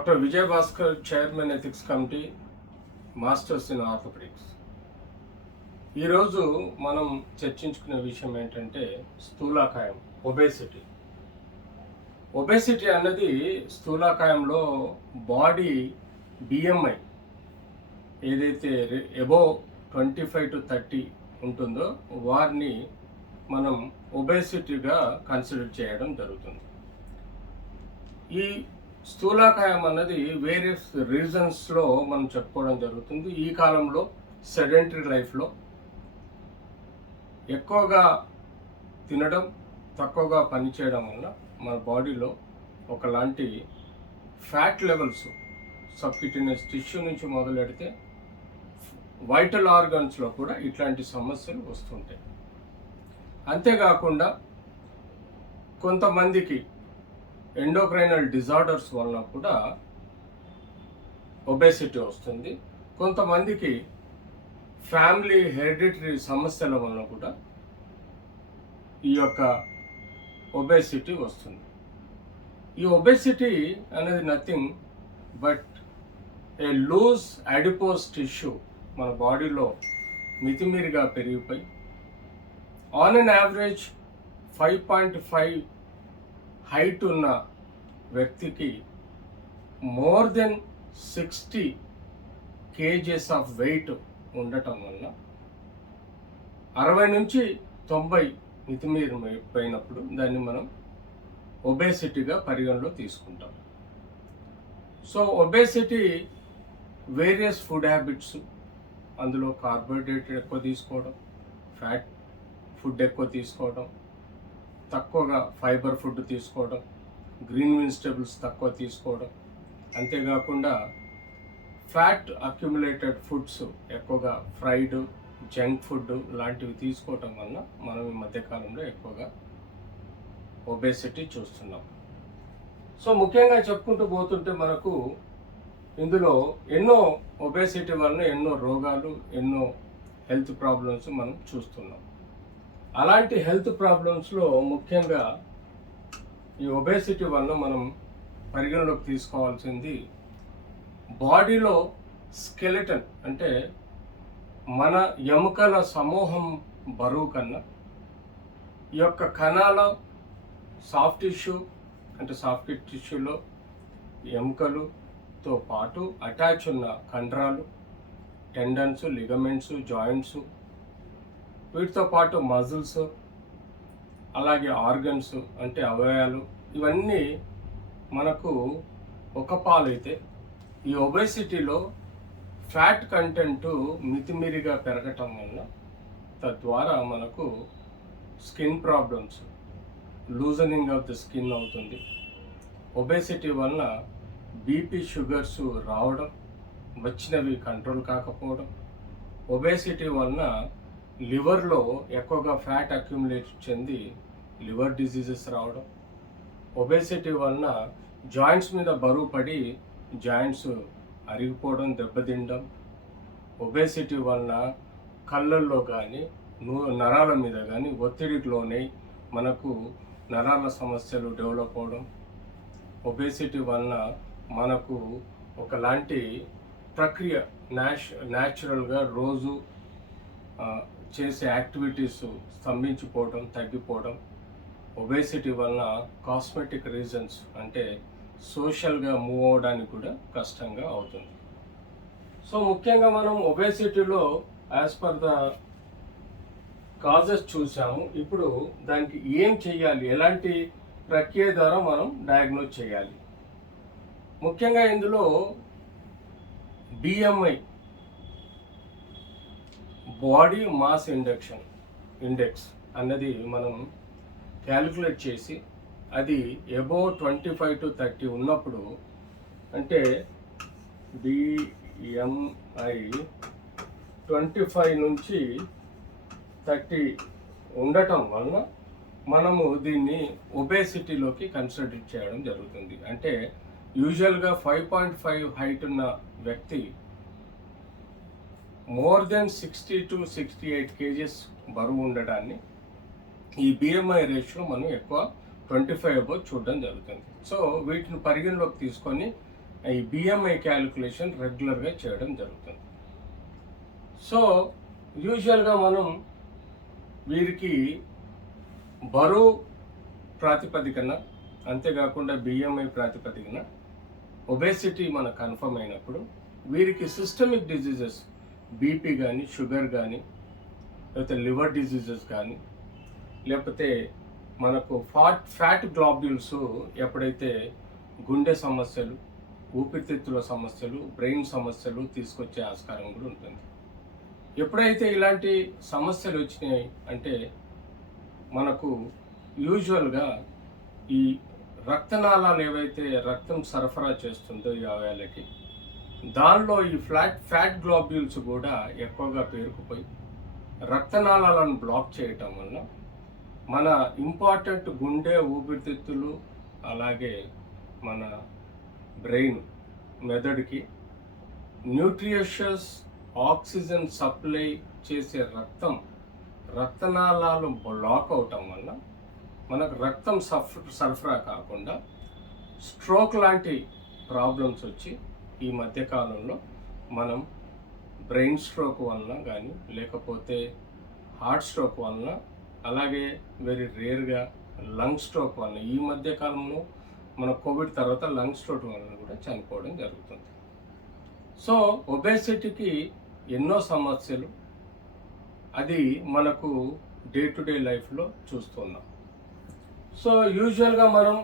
Doctor Vijay Bhaskar, chairman ethics committee, masters in orthopaedics. ఈరోజు మనం చర్చించుకునే విషయం ఏంటంటే స్థూలకాయం, ఒబేసిటీ. ఒబేసిటీ అన్నది స్థూలకాయంలో బాడీ బిఎంఐ ఏదైతే అబోవ్ 25 to 30 ఉంటుందో వారిని మనం ఒబేసిటీగా కన్సిడర్ చేయడం జరుగుతుంది. ఈ స్థూలకాయం అన్నది వేరియస్ రీజన్స్లో మనం చెప్పుకోవడం జరుగుతుంది. ఈ కాలంలో సెడెంటరీ లైఫ్లో ఎక్కువగా తినడం, తక్కువగా పనిచేయడం వల్ల మన బాడీలో ఒకలాంటి ఫ్యాట్ లెవెల్స్ సబ్క్యూటేనియస్ టిష్యూ నుంచి మొదలెడితే వైటల్ ఆర్గన్స్లో కూడా ఇట్లాంటి సమస్యలు వస్తుంటాయి. అంతేకాకుండా కొంతమందికి ఎండోక్రైనల్ డిజార్డర్స్ వలన కూడా ఒబేసిటీ వస్తుంది. కొంతమందికి ఫ్యామిలీ హెరిడిటరీ సమస్యల వలన కూడా ఈ యొక్క ఒబేసిటీ వస్తుంది. ఈ ఒబేసిటీ అనేది nothing but a loose adipose tissue మన బాడీలో మితిమీరిగా పెరిగిపోయి ఆన్ అన్ యావరేజ్ 5.5 హైట్ ఉన్న వ్యక్తికి more than 60 kgs of weight ఉండటం వల్ల 60 నుంచి 90 మితిమీరిపోయినప్పుడు దాన్ని మనం ఒబేసిటీగా పరిగణలో తీసుకుంటాం. So obesity various food habits, అందులో కార్బోహైడ్రేట్ ఎక్కువ తీసుకోవడం, ఫ్యాట్ ఫుడ్ ఎక్కువ తీసుకోవడం, తక్కువగా ఫైబర్ ఫుడ్ తీసుకోవడం, గ్రీన్ వెజిటబుల్స్ తక్కువ తీసుకోవడం, అంతేకాకుండా ఫ్యాట్ అక్యుములేటెడ్ ఫుడ్స్ ఎక్కువగా ఫ్రైడ్, జంక్ ఫుడ్ లాంటివి తీసుకోవటం వల్ల మనం ఈ మధ్యకాలంలో ఎక్కువగా ఒబేసిటీ చూస్తున్నాం. సో ముఖ్యంగా చెప్పుకుంటూ పోతుంటే మనకు ఇందులో ఎన్నో ఒబేసిటీ వలన ఎన్నో రోగాలు, ఎన్నో హెల్త్ ప్రాబ్లమ్స్ మనం చూస్తున్నాం. అలాంటి హెల్త్ ప్రాబ్లమ్స్లో ముఖ్యంగా ఈ ఒబేసిటీ వలన మనం పరిగణలోకి తీసుకోవాల్సింది బాడీలో స్కెలెటన్, అంటే మన ఎముకల సమూహం బరువు కన్నా ఈ యొక్క కణాల సాఫ్ట్ టిష్యూ, అంటే సాఫ్ట్ టిష్యూలో ఎముకలుతో పాటు అటాచ్ ఉన్న కండరాలు, టెండన్స్, లిగమెంట్స్, జాయింట్స్, వీటితో పాటు మజిల్స్, అలాగే ఆర్గన్స్ అంటే అవయవాలు, ఇవన్నీ మనకు ఒక పాలైతే ఈ ఒబేసిటీలో ఫ్యాట్ కంటెంట్ మితిమీరిగా పెరగటం వల్ల తద్వారా మనకు skin problems, loosening of the skin అవుతుంది. ఒబేసిటీ వలన బీపీ, షుగర్స్ రావడం, వచ్చినవి కంట్రోల్ కాకపోవడం, ఒబేసిటీ వలన లివర్లో ఎక్కువగా ఫ్యాట్ అక్యుములేట్ చెంది లివర్ డిజీజెస్ రావడం, ఒబేసిటీ వలన జాయింట్స్ మీద బరువు పడి జాయింట్స్ అరిగిపోవడం, దెబ్బతినడం, ఒబేసిటీ వలన కళ్ళల్లో కానీ నరాల మీద కానీ ఒత్తిడికి లోనై మనకు నరాల సమస్యలు డెవలప్ అవడం, ఒబేసిటీ వలన మనకు ఒకలాంటి ప్రక్రియ న్యాచురల్గా రోజు చేసే యాక్టివిటీస్ స్తంభించిపోవడం, తగ్గిపోవడం, ఒబేసిటీ వలన కాస్మెటిక్ రీజన్స్ అంటే సోషల్గా మూవ్ అవ్వడానికి కూడా కష్టంగా అవుతుంది. సో ముఖ్యంగా మనం ఒబేసిటీలో యాజ్ పర్ ద కాజెస్ చూసాము. ఇప్పుడు దానికి ఏం చేయాలి, ఎలాంటి ప్రక్రియ ద్వారా మనం డయాగ్నోజ్ చేయాలి. ముఖ్యంగా ఇందులో బిఎంఐ, బాడీ మాస్ ఇండెక్స్ అన్నది మనం క్యాలిక్యులేట్ చేసి అది అబోవ్ 25 to 30 ఉన్నప్పుడు, అంటే బిఎంఐ 25 నుంచి 30 ఉండటం వలన మనము దీన్ని ఒబేసిటీలోకి కన్సిడర్ చేయడం జరుగుతుంది. అంటే యూజువల్గా 5.5 హైట్ ఉన్న వ్యక్తి మోర్ దెన్ 60 to 68 kgs బరువు ఉండడాన్ని ఈ బిఎంఐ రేషియో మనం ఎక్కువ 25 అబౌవ్ చూడడం జరుగుతుంది. సో వీటిని పరిగణలోకి తీసుకొని ఈ బిఎంఐ క్యాలిక్యులేషన్ రెగ్యులర్గా చేయడం జరుగుతుంది. సో యూజువల్గా మనం వీరికి బరువు ప్రాతిపదికన, అంతేకాకుండా బిఎంఐ ప్రాతిపదికన ఒబేసిటీ మనకు కన్ఫర్మ్ అయినప్పుడు వీరికి సిస్టమిక్ డిజీజెస్, బీపీ కానీ, షుగర్ కానీ, లేకపోతే లివర్ డిజీజెస్ కానీ, లేకపోతే మనకు ఫ్యాట్ గ్లోబ్యూల్స్ ఎప్పుడైతే గుండె సమస్యలు, ఊపిరితిత్తుల సమస్యలు, బ్రెయిన్ సమస్యలు తీసుకొచ్చే ఆస్కారం కూడా ఉంటుంది. ఎప్పుడైతే ఇలాంటి సమస్యలు వచ్చినాయి అంటే మనకు యూజువల్గా ఈ రక్తనాళాలు ఏవైతే రక్తం సరఫరా చేస్తుందో ఈ అవయాలకి, దానిలో ఈ ఫ్యాట్ గ్లోబ్యూల్స్ కూడా ఎక్కువగా పేరుకుపోయి రక్తనాళాలను బ్లాక్ చేయటం వల్ల మన ఇంపార్టెంట్ గుండె, ఊపిరితిత్తులు, అలాగే మన బ్రెయిన్, మెదడుకి న్యూట్రిషియస్ ఆక్సిజన్ సప్లై చేసే రక్తనాళాలు బ్లాక్ అవటం వల్ల మనకు రక్తం సరఫరా కాకుండా స్ట్రోక్ లాంటి ప్రాబ్లమ్స్ వచ్చి ఈ మధ్యకాలంలో మనం బ్రెయిన్ స్ట్రోక్ వలన కానీ, లేకపోతే హార్ట్ స్ట్రోక్ వలన, అలాగే వెరీ రేర్గా లంగ్ స్ట్రోక్ వలన, ఈ మధ్యకాలంలో మన కోవిడ్ తర్వాత లంగ్ స్ట్రోక్ వలన కూడా చనిపోవడం జరుగుతుంది. సో ఒబేసిటీకి ఎన్నో సమస్యలు, అది మనకు డే టు డే లైఫ్లో చూస్తున్నాం. సో యూజువల్గా మనం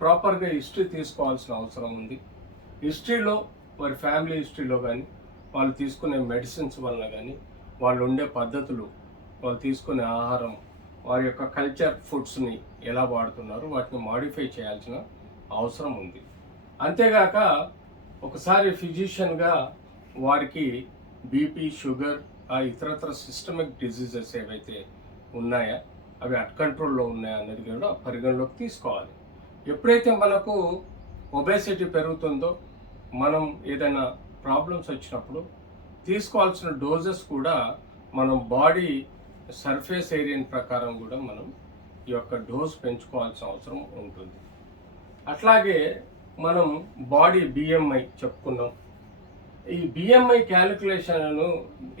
ప్రాపర్గా హిస్టరీ తీసుకోవాల్సిన అవసరం ఉంది. హిస్టరీలో వారి ఫ్యామిలీ హిస్టరీలో కానీ, వాళ్ళు తీసుకునే మెడిసిన్స్ వలన కానీ, వాళ్ళు ఉండే పద్ధతులు, వాళ్ళు తీసుకునే ఆహారం, వారి యొక్క కల్చర్ ఫుడ్స్ని ఎలా వాడుతున్నారు, వాటిని మాడిఫై చేయాల్సిన అవసరం ఉంది. అంతేగాక ఒకసారి ఫిజిషియన్గా వారికి బీపీ, షుగర్, ఆ ఇతరత్ర సిస్టమిక్ డిజీజెస్ ఏవైతే ఉన్నాయా అవి అట్ కంట్రోల్లో ఉన్నాయా అనేది కూడా పరిగణలోకి తీసుకోవాలి. ఎప్పుడైతే మనకు ఒబేసిటీ పెరుగుతుందో, మనం ఏదైనా ప్రాబ్లమ్స్ వచ్చినప్పుడు తీసుకోవాల్సిన డోసెస్ కూడా మనం బాడీ సర్ఫేస్ ఏరియా ప్రకారం కూడా మనం ఈ యొక్క డోస్ పెంచుకోవాల్సిన అవసరం ఉంటుంది. అట్లాగే మనం బాడీ బిఎంఐ చెప్పుకున్నాం. ఈ బిఎంఐ క్యాలిక్యులేషన్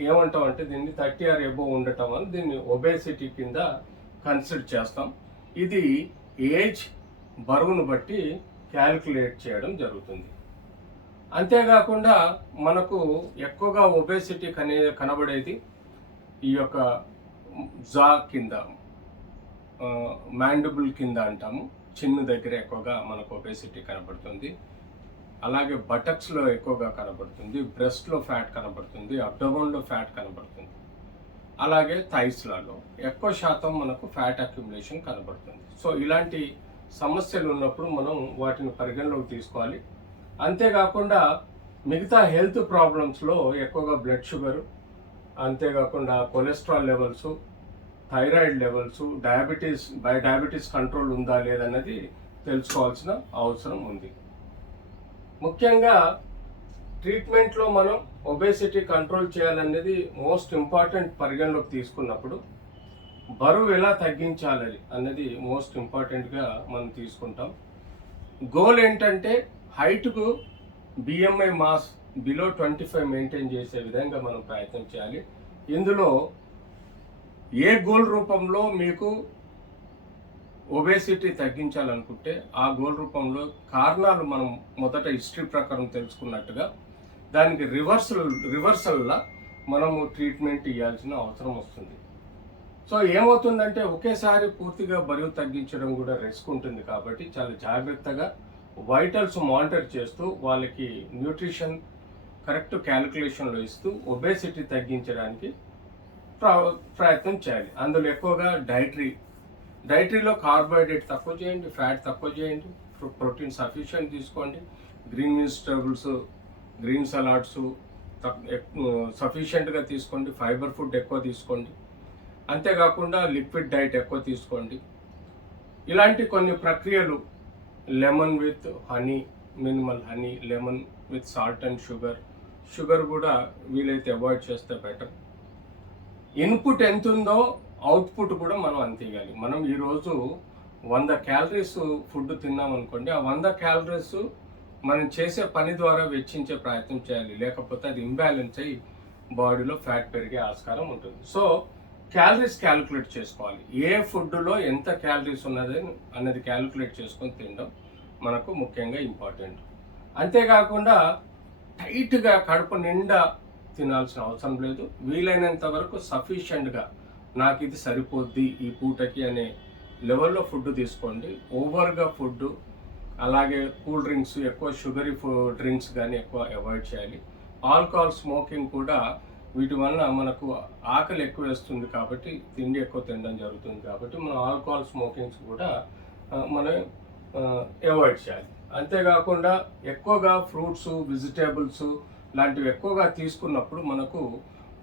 ఏమంటాం అంటే దీన్ని 30 or above ఉండటం అని దీన్ని ఒబేసిటీ కింద కన్సిడర్ చేస్తాం. ఇది ఏజ్, బరువును బట్టి క్యాలిక్యులేట్ చేయడం జరుగుతుంది. అంతేకాకుండా మనకు ఎక్కువగా ఒబేసిటీ కనబడేది ఈ యొక్క జా కింద, మ్యాండిబుల్ కింద అంటాము, చిన్ను దగ్గర ఎక్కువగా మనకు ఒబేసిటీ కనబడుతుంది. అలాగే బటక్స్లో ఎక్కువగా కనబడుతుంది, బ్రెస్ట్లో ఫ్యాట్ కనబడుతుంది, అబ్డోమన్లో ఫ్యాట్ కనబడుతుంది. అలాగే థైస్లలో ఎక్కువ శాతం మనకు ఫ్యాట్ అక్యుములేషన్ కనబడుతుంది. సో ఇలాంటి సమస్యలు ఉన్నప్పుడు మనం వాటిని పరిగణలోకి తీసుకోవాలి. అంతేకాకుండా మిగతా హెల్త్ ప్రాబ్లమ్స్లో ఎక్కువగా బ్లడ్ షుగర్, అంతేకాకుండా cholesterol levels, thyroid levels, diabetes control ఉందా లేదన్నది తెలుసుకోవాల్సిన అవసరం ఉంది. ముఖ్యంగా ట్రీట్మెంట్లో మనం ఒబేసిటీ కంట్రోల్ చేయాలనేది మోస్ట్ ఇంపార్టెంట్. పరిగణలోకి తీసుకున్నప్పుడు బరువు ఎలా తగ్గించాలి అన్నది మోస్ట్ ఇంపార్టెంట్గా మనం తీసుకుంటాం. గోల్ ఏంటంటే హైట్కు బిఎంఐ మాస్ బిలో 25 మెయింటైన్ చేసే విధంగా మనం ప్రయత్నం చేయాలి. ఇందులో ఏ గోల్ రూపంలో మీకు ఒబేసిటీ తగ్గించాలనుకుంటే ఆ గోల్ రూపంలో కారణాలు మనం మొదట హిస్టరీ ప్రకారం తెలుసుకున్నట్టుగా దానికి రివర్సల్లా మనము ట్రీట్మెంట్ ఇవ్వాల్సిన అవసరం వస్తుంది. సో ఏమవుతుందంటే ఒకేసారి పూర్తిగా బరువు తగ్గించడం కూడా రిస్క్ ఉంటుంది. కాబట్టి చాలా జాగ్రత్తగా వైటల్స్ మానిటర్ చేస్తూ వాళ్ళకి న్యూట్రిషన్ కరెక్ట్ క్యాలిక్యులేషన్లో ఇస్తూ ఒబేసిటీ తగ్గించడానికి ప్రయత్నం చేయాలి. అందులో ఎక్కువగా డైటరీలో కార్బోహైడ్రేట్ తక్కువ చేయండి, ఫ్యాట్ తక్కువ చేయండి, ప్రోటీన్ సఫిషియెంట్ తీసుకోండి, గ్రీన్ వెజిటబుల్స్, గ్రీన్ సలాడ్స్ సఫిషియెంట్గా తీసుకోండి, ఫైబర్ ఫుడ్ ఎక్కువ తీసుకోండి. అంతేకాకుండా లిక్విడ్ డైట్ ఎక్కువ తీసుకోండి. ఇలాంటి కొన్ని ప్రక్రియలు, lemon with honey, minimal honey, lemon with salt and sugar కూడా వీలైతే అవాయిడ్ చేస్తే బెటర్. ఇన్పుట్ ఎంత ఉందో అవుట్పుట్ కూడా మనం అంతే ఇవ్వాలి. మనం ఈరోజు 100 క్యాలరీస్ ఫుడ్ తిన్నాం అనుకోండి, ఆ 100 క్యాలరీస్ మనం చేసే పని ద్వారా వెచ్చించే ప్రయత్నం చేయాలి, లేకపోతే అది ఇంబ్యాలెన్స్ అయ్యి బాడీలో ఫ్యాట్ పెరిగే ఆస్కారం ఉంటుంది. సో క్యాలరీస్ క్యాలిక్యులేట్ చేసుకోవాలి. ఏ ఫుడ్లో ఎంత క్యాలరీస్ ఉన్నది అన్నది క్యాలిక్యులేట్ చేసుకొని తినడం మనకు ముఖ్యంగా ఇంపార్టెంట్. అంతేకాకుండా టైట్గా కడుపు నిండా తినాల్సిన అవసరం లేదు. వీలైనంత వరకు సఫిషియెంట్గా నాకు ఇది సరిపోద్ది ఈ పూటకి అనే లెవెల్లో ఫుడ్ తీసుకోండి. ఓవర్గా ఫుడ్, అలాగే కూల్ డ్రింక్స్, ఎక్కువ షుగరీ డ్రింక్స్ కానీ ఎక్కువ అవాయిడ్ చేయాలి. ఆల్కహాల్, స్మోకింగ్ కూడా వీటి వలన మనకు ఆకలి ఎక్కువ వేస్తుంది కాబట్టి తిండి ఎక్కువ తినడం జరుగుతుంది కాబట్టి మనం ఆల్కహాల్, స్మోకింగ్స్ కూడా మనం అవాయిడ్ చేయాలి. అంతేకాకుండా ఎక్కువగా ఫ్రూట్స్, వెజిటేబుల్స్ లాంటివి ఎక్కువగా తీసుకున్నప్పుడు మనకు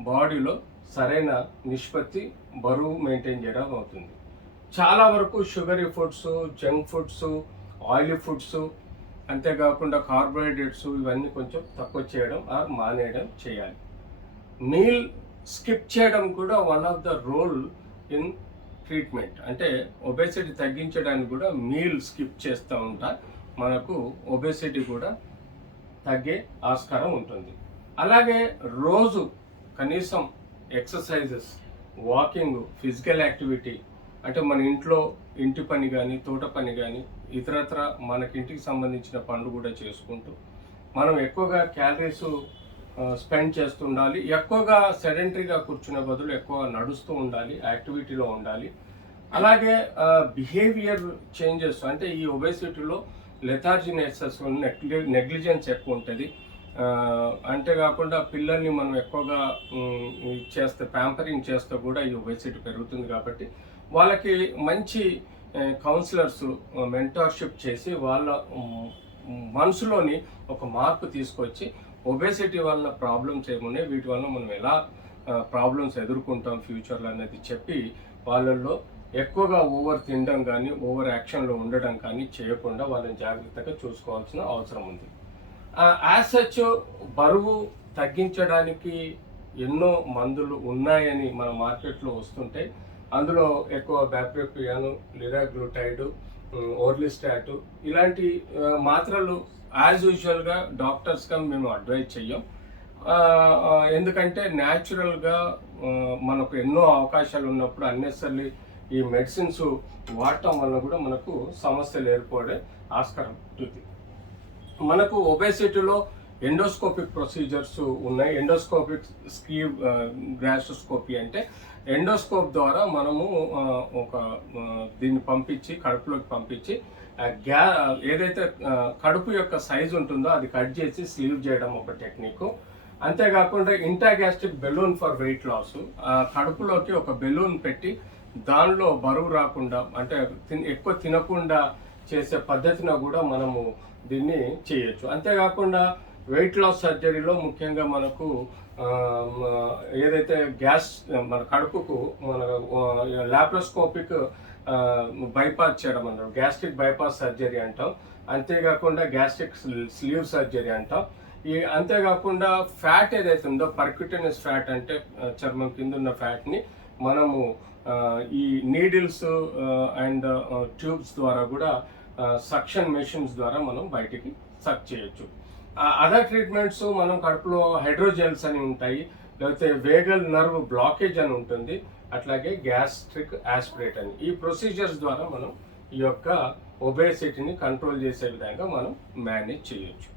బాడీలో సరైన నిష్పత్తి బరువు మెయింటైన్ చేయడం అవుతుంది. చాలా వరకు sugary foods, junk foods, oily foods, అంతేకాకుండా కార్బోహైడ్రేట్స్ ఇవన్నీ కొంచెం తక్కువ చేయడం మానేయడం చేయాలి. మీల్ స్కిప్ చేయడం కూడా one of the role in treatment. అంటే ఒబేసిటీ తగ్గించడానికి కూడా మీల్ స్కిప్ చేస్తూ ఉంటా మనకు ఒబేసిటీ కూడా తగ్గే ఆస్కారం ఉంటుంది. అలాగే రోజు కనీసం ఎక్సర్సైజెస్, వాకింగ్, ఫిజికల్ యాక్టివిటీ, అంటే మన ఇంట్లో ఇంటి పని కానీ, తోట పని కానీ, ఇతరత్ర మనకింటికి సంబంధించిన పనులు కూడా చేసుకుంటూ మనం ఎక్కువగా క్యాలరీస్ స్పెండ్ చేస్తూ ఉండాలి. ఎక్కువగా సెడెంటరీగా కూర్చునే బదులు ఎక్కువ నడుస్తూ ఉండాలి, యాక్టివిటీలో ఉండాలి. అలాగే బిహేవియర్ చేంజెస్, అంటే ఈ ఒబేసిటీలో లెథార్జినెసెస్, నెగ్లిజెన్స్ ఎక్కువ ఉంటుంది. అంతేకాకుండా పిల్లల్ని మనం ఎక్కువగా చేస్తే, ప్యాంపరింగ్ చేస్తే కూడా ఈ ఒబేసిటీ పెరుగుతుంది. కాబట్టి వాళ్ళకి మంచి కౌన్సిలర్స్ మెంటర్షిప్ చేసి వాళ్ళ మనసులోని ఒక మార్పు తీసుకొచ్చి ఒబేసిటీ వల్ల ప్రాబ్లమ్స్ ఏమున్నాయి, వీటి వల్ల మనం ఎలా ప్రాబ్లమ్స్ ఎదుర్కొంటాం ఫ్యూచర్లో అనేది చెప్పి వాళ్ళల్లో ఎక్కువగా ఓవర్ తినడం కానీ, ఓవర్ యాక్షన్లో ఉండడం కానీ చేయకుండా వాళ్ళని జాగ్రత్తగా చూసుకోవాల్సిన అవసరం ఉంది. యాజ్ సచ్ బరువు తగ్గించడానికి ఎన్నో మందులు ఉన్నాయని మన మార్కెట్లో వస్తుంటే అందులో ఎక్కువ బ్యాప్రోపియాను, లిరాగ్లూటైడ్, ఓర్లిస్టాట్ ఇలాంటి మాత్రలు యాజ్ యూజువల్గా డాక్టర్స్గా మేము అడ్వైజ్ చెయ్యం. ఎందుకంటే న్యాచురల్గా మనకు ఎన్నో అవకాశాలు ఉన్నప్పుడు అన్నెసరీ ఈ మెడిసిన్స్ వాడటం వల్ల కూడా మనకు సమస్యలు ఏర్పడే ఆస్కారం ఉంటుంది. మనకు ఒబేసిటీలో ఎండోస్కోపిక్ ప్రొసీజర్స్ ఉన్నాయి. ఎండోస్కోపిక్ స్లీవ్ గ్యాస్ట్రోస్కోపీ అంటే ఎండోస్కోప్ ద్వారా మనము ఒక దీన్ని పంపించి, కడుపులోకి పంపించి ఏదైతే కడుపు యొక్క సైజు ఉంటుందో అది కట్ చేసి స్లీవ్ చేయడం ఒక టెక్నిక్. అంతేకాకుండా ఇంటాగ్యాస్ట్రిక్ బెలూన్ ఫర్ వెయిట్ లాస్, కడుపులోకి ఒక బెలూన్ పెట్టి దానిలో బరువు రాకుండా, అంటే ఎక్కువ తినకుండా చేసే పద్ధతిన కూడా మనము దీన్ని చేయొచ్చు. అంతేకాకుండా వెయిట్ లాస్ సర్జరీలో ముఖ్యంగా మనకు ఏదైతే గ్యాస్ మన కడుపుకు మన లాప్రోస్కోపిక్ బైపాస్ చేయడం అంటాం, గ్యాస్ట్రిక్ బైపాస్ సర్జరీ అంటాం. అంతేకాకుండా గ్యాస్ట్రిక్ స్లీవ్ సర్జరీ అంటాం. అంతేకాకుండా ఫ్యాట్ ఏదైతే ఉందో, పర్క్యూటేనియస్ ఫ్యాట్ అంటే చర్మం కింద ఉన్న ఫ్యాట్ని మనము ఈ నీడిల్స్ అండ్ ట్యూబ్స్ ద్వారా కూడా, సక్షన్ మెషిన్స్ ద్వారా మనం బయటికి సక్ చేయొచ్చు. అదర్ ట్రీట్మెంట్స్ మనం కడుపులో హైడ్రోజెల్స్ అని ఉంటాయి, లేకపోతే వేగల్ నర్వ్ బ్లాకేజ్ అని ఉంటుంది, అట్లాగే గ్యాస్ట్రిక్ యాస్పిరేట్ అని. ఈ ప్రొసీజర్స్ ద్వారా మనం ఈ యొక్క ఒబేసిటీని కంట్రోల్ చేసే విధంగా మనం మేనేజ్ చేయొచ్చు.